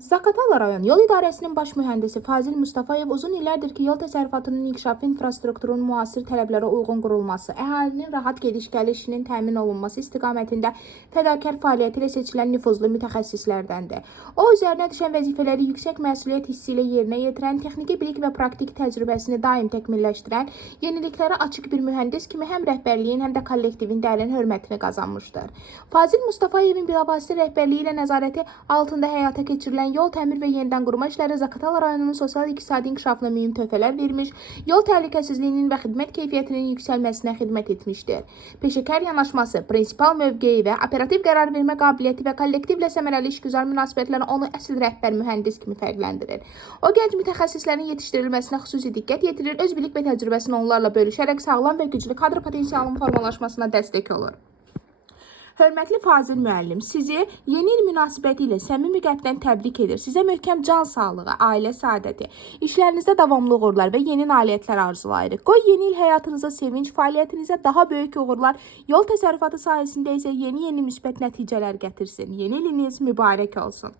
Zaqatala rayon Yol İdarəsinin baş mühəndisi Fazil Mustafayev uzun illərdir ki, yol təsərrüfatının inkişafı infrastrukturunun müasir tələblərə uyğun qurulması, əhalinin rahat gediş-gəlişinin təmin olunması istiqamətində fədakar fəaliyyəti ilə seçilən nüfuzlu mütəxəssislərdəndir. O, üzərinə düşən vəzifələri yüksək məsuliyyət hissi ilə yerinə yetirən, texniki bilik və praktik təcrübəsini daim təkmilləşdirən, yeniliklərə açıq bir mühəndis kimi həm rəhbərliyin, həm də kollektivin dərin hörmətini qazanmışdır. Fazil Mustafayevin bilavasitə rəhbərliyi ilə nəzarəti altında həyata keçirilən yol təmir və yenidən qurma işləri Zaqatala rayonunun sosial-iqtisadi inkişafına mühüm töhfələr vermiş, yol təhlükəsizliyinin və xidmət keyfiyyətinin yüksəlməsinə xidmət etmişdir. Peşəkar yanaşması, prinsipal mövqeyi və operativ qərar vermə qabiliyyəti və kollektivlə səmərəli işgüzar münasibətləri onu əsl rəhbər mühəndis kimi fərqləndirir. O, gənc mütəxəssislərin yetişdirilməsinə xüsusi diqqət yetirir, öz bilik və təcrübəsini onlarla bölüşərək sağlam və güclü kadr potensialının formalaşmasına dəstək olur. Hörmətli Fazil müəllim, sizi yeni il münasibəti ilə səmimi qəlbdən təbrik edir. Sizə möhkəm can sağlığı, ailə səadəti, işlərinizdə davamlı uğurlar və yeni nailiyyətlər arzulayırıq. Qoy yeni il həyatınıza sevinç, fəaliyyətinizə daha böyük uğurlar, yol təsərrüfatı sahəsində isə yeni müsbət nəticələr gətirsin. Yeni iliniz mübarək olsun.